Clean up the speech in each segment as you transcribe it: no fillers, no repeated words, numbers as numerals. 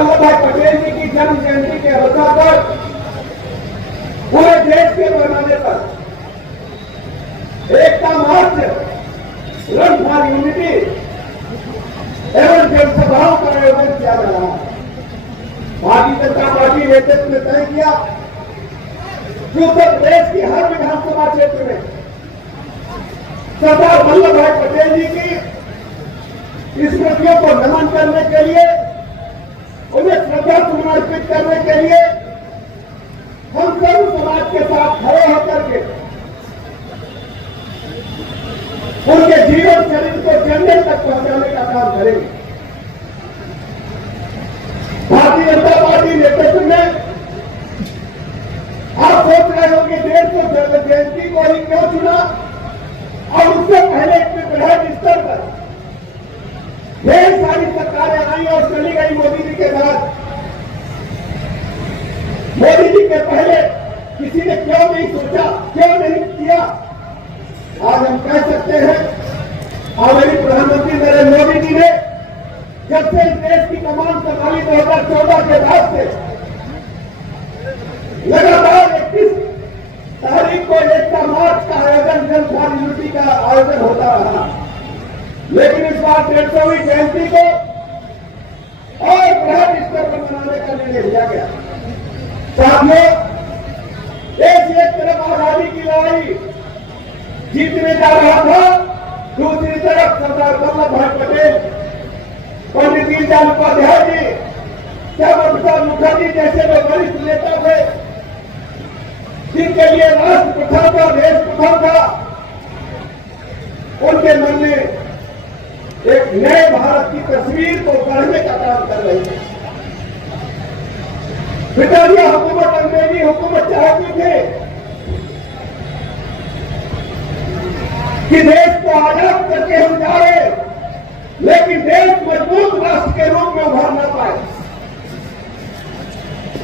वल्लभ भाई पटेल जी की जन्म जयंती के अवसर पर पूरे देश के पैमाने पर एकता मार्च, रन फॉर यूनिटी एवं जनसभाओं का आयोजन किया जा रहा है। भारतीय जनता पार्टी नेतृत्व ने तय किया कि उत्तर प्रदेश की हर विधानसभा क्षेत्र में सरदार वल्लभ भाई पटेल जी की स्मृतियों को नमन करने के लिए, उन्हें श्रद्धा सुमन अर्पित करने के लिए हम सब समाज के साथ खड़े होकर के उनके जीवन चरित्र को जन तक पहुंचाने का काम करेंगे। भारतीय जनता पार्टी नेतृत्व में आप सोच रहे हो कि 150 जयंती को ही क्यों चुना, और उससे पहले बृहद स्तर पर ढेर सारी सरकारें आई और चली गई मोदी जी के बाद। मोदी जी के पहले किसी ने क्यों नहीं सोचा, क्यों नहीं किया? आज हम कह सकते हैं हमारे प्रधानमंत्री नरेंद्र मोदी जी ने जब से इस देश की कमान संभाली 2014 के बाद से लगातार 21 तारीख को एकता मार्च का आयोजन, जन फॉर यूनिटी का आयोजन होता रहा। लेकिन इस बार 150वीं जयंती को और बृहद स्तर पर मनाने का निर्णय लिया गया। साथियों, देश एक तरफ आजादी की लड़ाई जीतने जा रहा था, दूसरी तरफ सरदार वल्लभ भाई पटेल, पंडित दीनदयाल उपाध्याय जी, श्यामा प्रसाद मुखर्जी जैसे जो वरिष्ठ नेता थे, जिनके लिए राष्ट्र प्रथम था, देश प्रथम था, उनके मन में एक नए भारत की तस्वीर को गढ़ने का काम कर रही है। ब्रिटानिया हुकूमत, अंग्रेजी हुकूमत चाहती थे कि देश को आजाद करके हम जा रहे, लेकिन देश मजबूत राष्ट्र के रूप में उभर न पाए।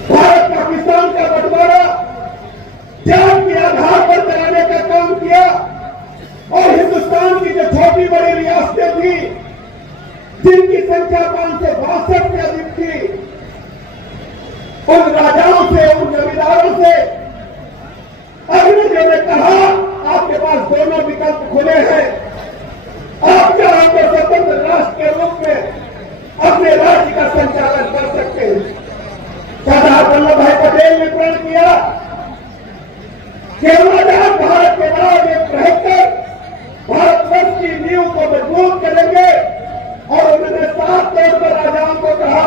भारत पाकिस्तान का बंटवारा जात के आधार पर कराने का काम किया, और हिंदुस्तान की जो छोटी बड़ी रियासतें थी, जिनकी संख्या 562 से अधिक थी, उन राजाओं से, उन जमींदारों से अंग्रेजों ने कहा आपके पास दोनों विकल्प खुले हैं, आप चाहें तो स्वतंत्र राष्ट्र के रूप में अपने राज्य का संचालन कर सकते हैं। सरदार वल्लभ भाई पटेल ने प्रण किया कि हम आजाद भारत के बाद एक बेहतर भारतवर्ष की नींव को मजबूत करेंगे, और उन्होंने साफ तौर पर राजाओं को कहा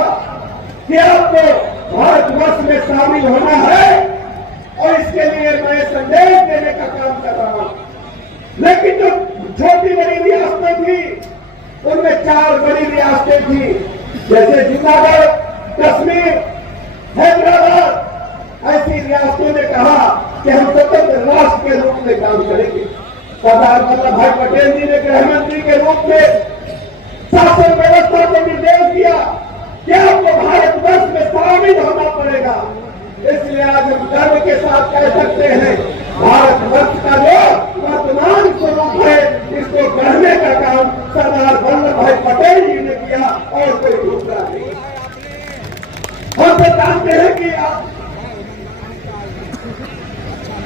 कि आपको भारतवर्ष में शामिल होना है, और इसके लिए मैं संदेश देने का काम कर रहा हूं। लेकिन जो छोटी बड़ी रियासतें थी, उनमें 4 बड़ी रियासतें थी, जैसे जूनागढ़, कश्मीर, हैदराबाद। ऐसी रियासतों ने कहा कि हम स्वतंत्र राष्ट्र के रूप में काम करेंगे। सरदार वल्लभ भाई पटेल जी ने गृह मंत्री के रूप में शासन व्यवस्था को निर्देश दिया कि आपको भारतवर्ष में शामिल होना पड़ेगा। इसलिए आज हम गर्व के साथ कह सकते हैं, भारतवर्ष का जो वर्तमान स्वरूप है, इसको गढ़ने का काम सरदार वल्लभ भाई पटेल जी ने किया, और कोई दूसरा नहीं। हम तो जानते हैं कि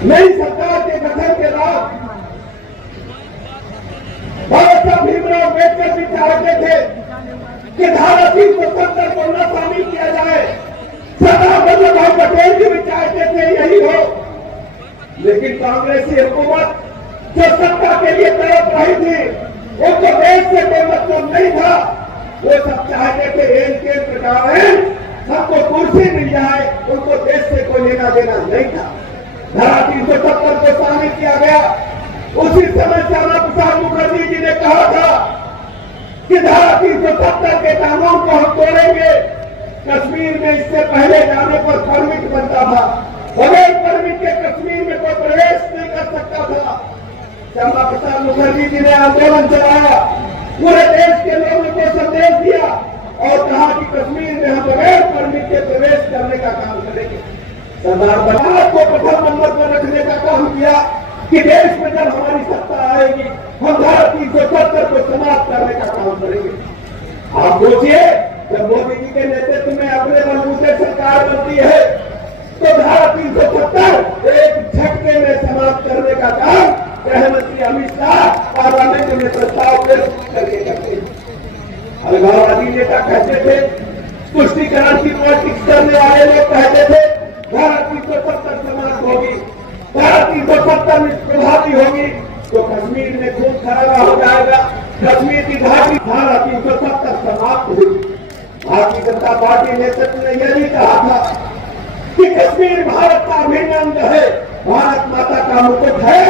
नई सरकार के गठन के बाद बाबा भीमराव अम्बेडकर भी चाहते थे कि धारा 370 को न शामिल किया जाए। सरदार वल्लभ भाई पटेल जी भी चाहते थे यही हो, लेकिन कांग्रेसी हुकूमत जो सत्ता के लिए तड़प रही थी, उनको देश से कोई मतलब नहीं था। वो सब चाहते थे इनके प्रकार हमको कुर्सी मिल जाए, उनको देश से कोई लेना देना नहीं था। धारा 370 को शामिल किया गया। उसी समय श्यामा प्रसाद मुखर्जी जी ने कहा था कि धारा 370 के कानून को हम तोड़ेंगे। कश्मीर में इससे पहले जाने पर परमिट बनता था, बगैर परमिट के कश्मीर में कोई प्रवेश नहीं कर सकता था। श्यामा प्रसाद मुखर्जी जी ने आंदोलन चलाया, पूरे देश के लोगों को संदेश दिया और कहा कि कश्मीर में हम बगैर परमिट के प्रवेश करने का काम करेंगे। सरदार वल्लभ को प्रथम नंबर पर रखने का काम किया कि देश में जब हमारी सत्ता आएगी, हम धारा 370 को समाप्त करने का काम करेंगे। आप सोचिए, जब मोदी जी के नेतृत्व में अपने बनती है तो धारा 370 एक झटके में समाप्त करने का काम गृह मंत्री अमित शाह पार्लियामेंट में प्रस्ताव पेश करके करते हैं। अलगाववादी नेता कहते थे, तुष्टीकरण की पॉलिटिक्स करने वाले लोग कहते थे धारा 370 समाप्त होगी, धारा 370 प्रभावी होगी तो कश्मीर में खून खराबा हो जाएगा, कश्मीर की घाटी धारा 370 समाप्त हुई। भारतीय जनता पार्टी नेतृत्व ने यह भी कहा था कि कश्मीर भारत का अभिन्न अंग है, भारत माता का मुकुट है।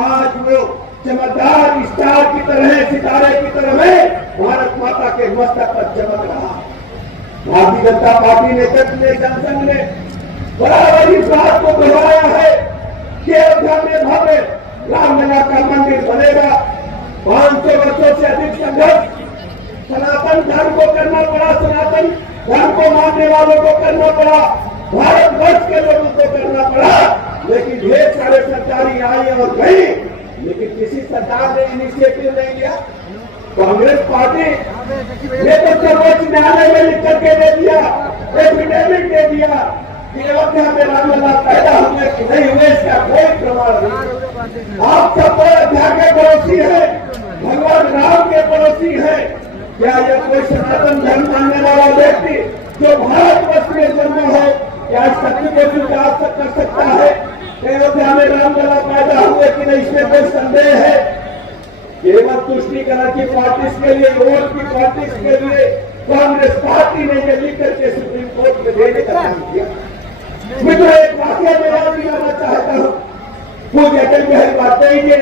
आज वो चमकदार स्टार की तरह, सितारे की तरह है, भारत माता के मस्तक पर चमक रहा है। भारतीय जनता पार्टी नेतृत्व ने, जनसंघ ने बराबर इस बात को दोहराया है कि अयोध्या में भव्य रामलला का मंदिर बनेगा। 500 वर्षों से अधिक संघर्ष सनातन धर्म को करना पड़ा, सनातन धर्म को मानने वालों को करना पड़ा, भारतवर्ष के लोगों को करना पड़ा, लेकिन ढेर सारे सरकारी आई और गई, लेकिन किसी सरकार ने इनिशिएटिव नहीं लिया। कांग्रेस पार्टी ने तो सर्वोच्च न्यायालय में लिख करके दे दिया, एफिडेविट दे दिया कि अयोध्या में रामलला पैदा हुए कि नहीं हुए इसका कोई प्रमाण नहीं। आप सब अयोध्या के पड़ोसी है, भगवान राम के पड़ोसी है। क्या यह कोई सनातन धर्म मानने वाला व्यक्ति जो भारतवर्ष में जन्म है क्या इस सत्य को स्वीकार कर सकता है? अयोध्या में रामलला पैदा हुए कि नहीं इसमें कोई संदेह है? केवल तुष्टीकरण की पॉलिटिक्स के लिए, वोट की पॉलिटिक्स के लिए कांग्रेस पार्टी ने यह लिख करके सुप्रीम कोर्ट में देने का काम किया। मैं तो एक वाक्य में याद दिलाना चाहता हूँ, पूज्य अटल बिहारी वाजपेयी जी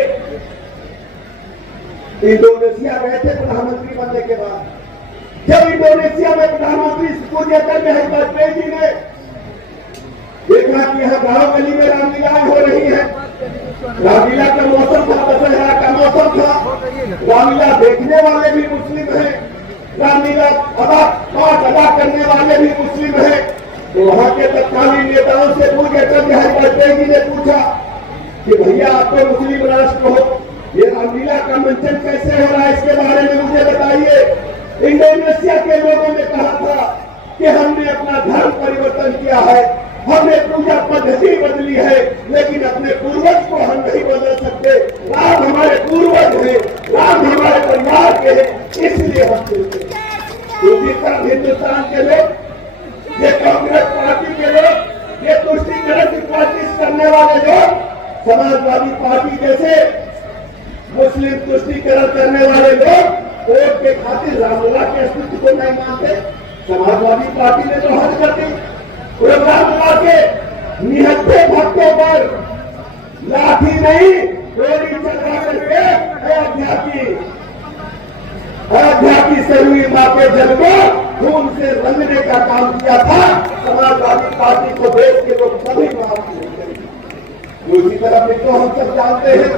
इंडोनेशिया गए थे प्रधानमंत्री बनने के बाद। जब इंडोनेशिया में प्रधानमंत्री पूज्य अटल बिहारी वाजपेयी जी ने देखा कि यहाँ गांव गली में रामलीलाएं हो रही है, रामलीला का मौसम था, दशहरा का मौसम था, रामलीला देखने वाले भी मुस्लिम हैं, रामलीला पाठ अदा करने वाले भी मुस्लिम हैं। तो वहां के तत्कालीन नेताओं से पूज्य अटल बिहारी वाजपेयी जी ने पूछा कि भैया आप तो मुस्लिम राष्ट्र हो, ये रामलीला का मंचन कैसे हो रहा है, इसके बारे में मुझे बताइए। इंडोनेशिया के लोगों ने कहा था कि हमने अपना धर्म परिवर्तन किया है, हमने पूजा पद्धति बदली है, लेकिन अपने पूर्वज को हम नहीं बदल सकते। राम हमारे पूर्वज हैं, राम हमारे परिवार के हैं, इसलिए हम चलते हैं। दूसरी तरफ हिंदुस्तान के लोग, ये कांग्रेस पार्टी के लोग, ये तुष्टीकरण की पॉलिटिक्स करने वाले लोग, समाजवादी पार्टी जैसे मुस्लिम तुष्टीकरण करने वाले लोग वोट के खातिर रामलला के अस्तित्व को नहीं मानते। समाजवादी पार्टी ने तो हद कर दी, रामलला के निहत्थे भक्तों पर लाठी नहीं गोली चला करके अयोध्या की सरूई मां के जल को खून से रंगने का काम किया था। समाजवादी पार्टी को देश के लोग सभी माफ किए। दूसरी तरफ तो हम सब जानते हैं,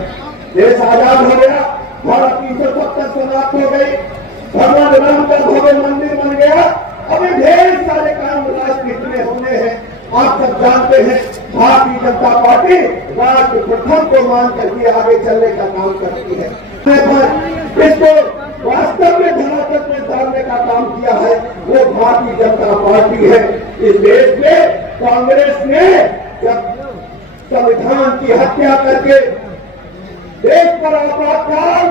देश आजाद हो गया, धारा 370 समाप्त हो गई, भगवान राम का भव्य मंदिर बन गया। अभी ढेर सारे काम राजनीति में होने हैं। आप सब जानते हैं भारतीय जनता पार्टी राष्ट्र प्रथम को मान करके आगे चलने का काम करती है। इसको वास्तव में धरातल में उतारने का काम किया है वो भारतीय जनता पार्टी है। इस देश में कांग्रेस ने जब संविधान की हत्या करके देश पर आपातकाल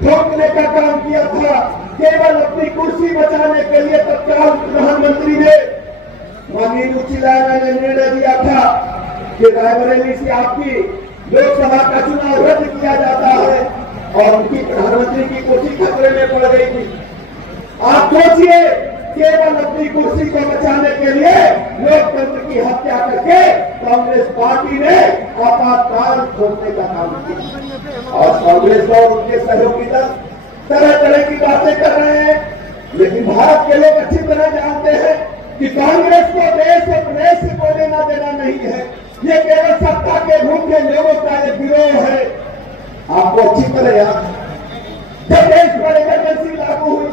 ठोकने का काम किया था, केवल अपनी कुर्सी बचाने के लिए तत्काल प्रधानमंत्री ने माननीय उच्च ने निर्णय दिया था कि रायबरेली से आपकी लोकसभा का चुनाव रद्द किया जाता है और उनकी प्रधानमंत्री की कुर्सी खतरे में पड़ गई थी। आप सोचिए, केवल अपनी कुर्सी को बचाने के लिए लोकतंत्र की हत्या करके कांग्रेस पार्टी ने आपातकाल ठोकने का काम किया और कांग्रेस और उनके सहयोगी दल तरह तरह की बातें कर रहे हैं। लेकिन भारत के लोग अच्छी तरह जानते हैं कि कांग्रेस को देश से प्रदेश से कोई लेना देना नहीं है। ये केवल सत्ता के भूखे लोगों का एक गिरोह है। आपको अच्छी तरह याद है, जब देश पर इमरजेंसी लागू हुई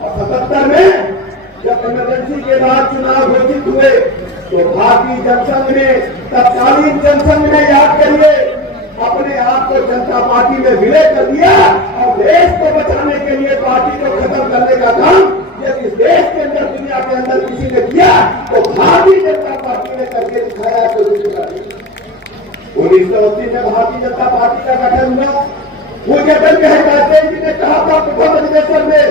और 77 में जब इमरजेंसी के बाद चुनाव घोषित हुए तो भारतीय जनसंघ ने, तत्कालीन जनसंघ ने, याद करिए, अपने आप को जनता पार्टी में विलय कर दिया और देश को बचाने के लिए पार्टी को खत्म करने का काम यदि देश के अंदर, दुनिया के अंदर किसी ने किया तो भारतीय जब भारतीय जनता पार्टी का गठन हुआ, मुझे अटल बिहारी वाजपेयी जी ने कहा था प्रथम अधिवेशन में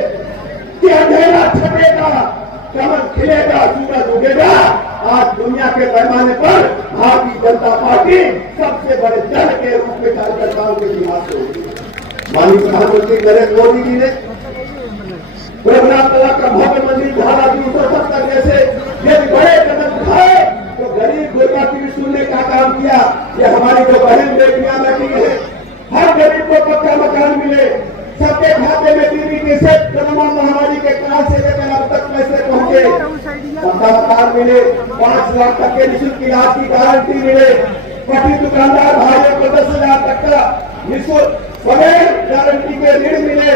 कि अंधेरा छटेगा, कमल खिलेगा, सूरज उगेगा। आज दुनिया के पैमाने पर भारतीय जनता पार्टी सबसे बड़े दल के रूप में कार्यकर्ताओं के दिमाग से होगी। माननीय प्रधानमंत्री नरेंद्र मोदी जी ने रघुनाथ का भव्य मंदिर धारा 270 जैसे यदि बड़े कदम उठाए तो गरीब गुरबा की भी सुनने का काम किया। ये हमारी जो बहन बेटियां बैठी है, हर गरीब को पक्का मकान मिले, सबके खाते में दीदी जैसे कोरोना महामारी के काल से लेकर अब तक पैसे पहुंचे, पक्का मकान मिले, 5 लाख तक के निःशुल्क इलाज की गारंटी मिले, पटी दुकानदार भाइयों को 10,000 तक का निःशुल्क बगैर गारंटी के ऋण मिले,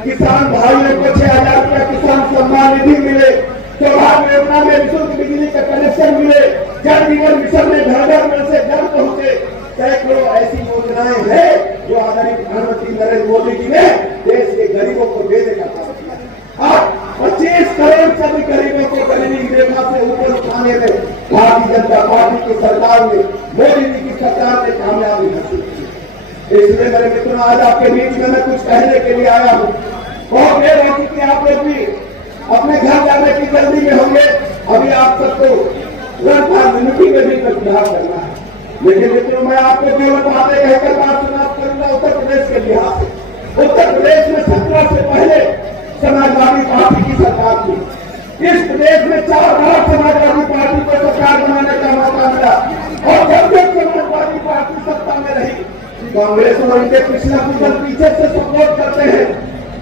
किसान भाइयों को 6,000 रुपया किसान सम्मान निधि मिले, सौभाग्य योजना में निःशुल्क बिजली का कनेक्शन मिले, जल जीवन मिशन में घर घर में से जल पहुंचे। सैकड़ों ऐसी योजनाएं हैं जो आदरणीय प्रधानमंत्री नरेंद्र मोदी जी ने देश के गरीबों को देने का काम किया। अब 25 करोड़ सभी गरीबों को गरीबी रेखा से ऊपर उठाने में भारतीय जनता पार्टी की सरकार ने, मोदी जी की सरकार ने कामयाबी हासिल की। इसलिए मेरे मित्रों, आज आपके बीच में मैं कुछ कहने के लिए आया हूँ। बहुत देर हो चुकी है, आप लोग भी अपने घर जाने की जल्दी में होंगे। अभी आप सबको रणनीति में भी सुधार करना है। लेकिन मित्रों, मैं आपको केवल बातें कहकर बात समाप्त करूंगा। उत्तर प्रदेश के लिहाज से उत्तर प्रदेश में 17 से पहले समाजवादी पार्टी की सरकार थी। इस प्रदेश में 4 बार समाजवादी पार्टी को सरकार बनाने का मौका मिला और जब जब समाजवादी पार्टी सत्ता में रही, कांग्रेस और इनके पिछला कुछ पीछे से सपोर्ट करते हैं।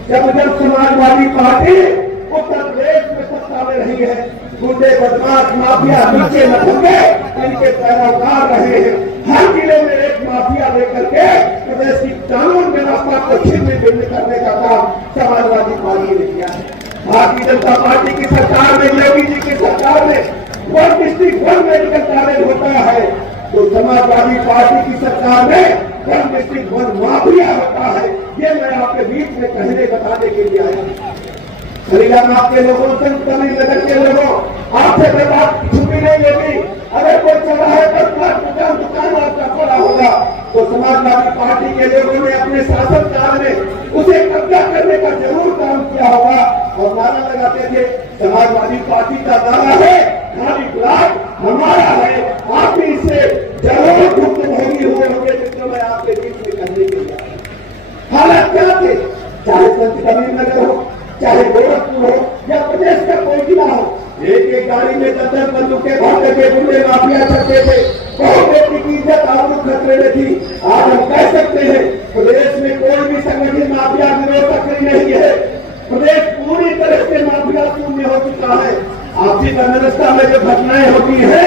जब जब समाजवादी पार्टी उत्तर प्रदेश में सत्ता में रही है, गुंडे बदमाश माफिया नीचे लटके इनके पैरोकार रहे हैं। हर जिले में एक माफिया लेकर के प्रदेश की कानून व्यवस्था को छिन्न भिन्न करने का काम समाजवादी पार्टी ने किया है। भारतीय जनता पार्टी की सरकार में, योगी जी की सरकार में 1 डिस्ट्रिक्ट 1 मेडिकल कॉलेज होता है, तो समाजवादी पार्टी की सरकार में 1 डिस्ट्रिक्ट 1 माफिया होता है। ये मैं आपके बीच में कहने बताने के लिए आया हूँ। फरीदाबाद के लोगों से, नगर के लोगों, आपसे कोई बात छुपी नहीं होगी। अगर कोई चौराहे पर दुकान आपका पड़ा होगा तो समाजवादी पार्टी के लोगों ने अपने शासनकाल में उसे कब्जा करने का जरूर काम किया होगा और नारा लगाते थे, समाजवादी पार्टी का नारा है खाली प्लाट हमारा है। आप भी इससे जरूर भुक्तभोगी हुए होंगे। जिसको मैं आपके बीच में कहने के लिए हालात क्या थे, चाहे संत कबीर नगर हो, चाहे गोरखपुर हो या प्रदेश का कोई जिला हो, एक एक गाड़ी में 10 बंदूकें भर करके गुंडे माफिया चलते थे। बहुत व्यक्ति की इज्जत आबरू खतरे में थी। आज हम कह सकते हैं प्रदेश में कोई भी संगठित माफिया विरोध सक्रिय नहीं है। प्रदेश पूरी तरह से माफिया शून्य हो चुका है। आपसी व्यवस्था में जो घटनाएं होती है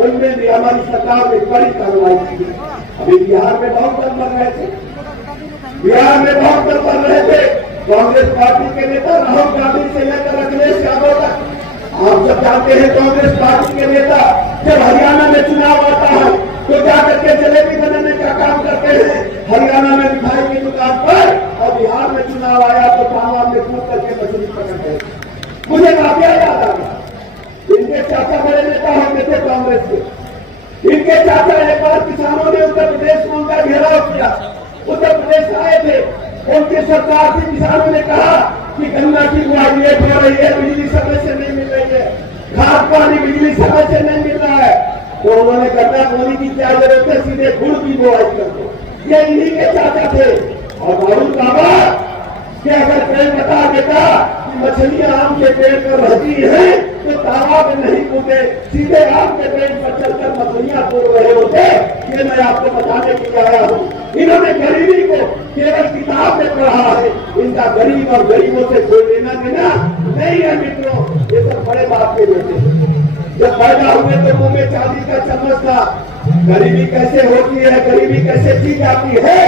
उनमें भी हमारी सरकार ने बड़ी कार्रवाई की है। अभी बिहार में बहुत दम बढ़ रहे थे, बिहार में बहुत दम बढ़ रहे थे कांग्रेस पार्टी के नेता राहुल गांधी से लेकर अखिलेश यादव तक। आप सब जानते हैं कांग्रेस पार्टी के नेता जब हरियाणा में चुनाव आता है तो जाकर के जलेबी बनाने का काम करते हैं हरियाणा में मिठाई की दुकान पर, और बिहार में चुनाव आया तो तालाब में कूद करके मछली पकड़ते हैं। मुझे माफिया याद आ गया। इनके चाचा बड़े नेता होते थे कांग्रेस के। इनके चाचा एक बार किसानों ने उत्तर प्रदेश में उनका घेराव किया। उत्तर प्रदेश आए थे, उनकी सरकार से किसानों ने कहा कि गन्ना की बुआई लेट हो रही है, बिजली समय से नहीं मिल रही है, खाद पानी बिजली समय से नहीं मिल रहा है, तो उन्होंने गन्ना बोने की क्या जरूरत है, सीधे गुड़ की बुआई कर दो। ये इन्हीं के चाचा थे। और बाबू बाबा कि अगर कोई बता देता कि मछलियां आम के पेड़ पर रहती हैं तो तालाब में नहीं कूदे, सीधे आम के पेड़ पर चलकर मछलियां तोड़ रहे होते। ये मैं आपको बताने के लिए आया हूँ। इन्होंने गरीबी को केवल किताब में पढ़ा है। इनका गरीब और गरीबों से कोई लेना देना नहीं है मित्रों। ये सब बड़े बाप के बेटे जब पैदा हुए तो मुंह में चांदी का चम्मच था। गरीबी कैसे होती है, गरीबी कैसे जी जाती है,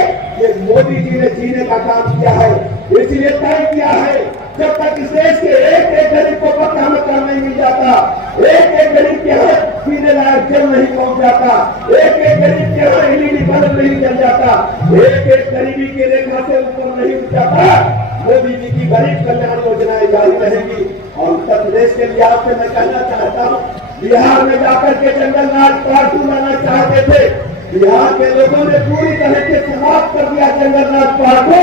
ये मोदी जी ने जीने का काम किया है। इसलिए तय किया है जब तक इस देश के एक एक गरीब को पक्का मकान नहीं मिल जाता, एक एक गरीब के यहाँ पीने लायक जल नहीं पहुंच जाता, एक एक गरीब के यहाँ एलईडी बल्ब नहीं जल जाता, एक एक गरीबी की रेखा से ऊपर नहीं उठ जाता, मोदी जी की गरीब कल्याण योजनाएं जारी रहेगी। और उत्तर प्रदेश के लिहाज से मैं कहना चाहता हूँ, बिहार में जाकर के जंगल राज पार्टी लाना चाहते थे, बिहार के लोगों ने पूरी तरह से समाप्त कर दिया जंगलराज पाल को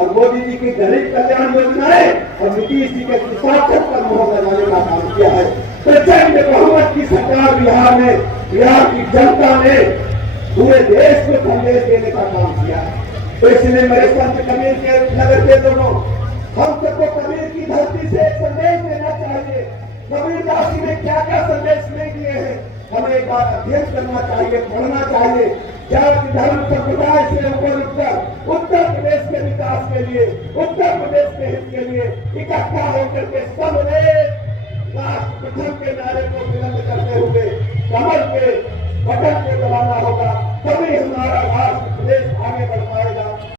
और मोदी जी की गरीब कल्याण योजनाएं और नीतीश जी के सुशासन पर मोहर लगाने का काम किया है। प्रचंड बहुमत की सरकार बिहार में, बिहार की जनता ने पूरे देश को संदेश देने का काम किया है। तो इसलिए मेरे संत कबीर के नगर के लोगों, हम सबको कबीर की धरती से एक संदेश देना चाहिए। कबीर दास जी ने क्या क्या संदेश नहीं दिए हैं, हमें एक बार अध्ययन करना चाहिए, पढ़ना चाहिए। जाति धर्म संप्रदाय से ऊपर उठकर उत्तर प्रदेश के विकास के लिए, उत्तर प्रदेश के हित के लिए इकट्ठा होकर के सब राष्ट्र प्रथम के नारे को बुलंद करते हुए कमल के बटन को दबाना होगा, तभी हमारा राष्ट्र प्रदेश आगे बढ़ पाएगा।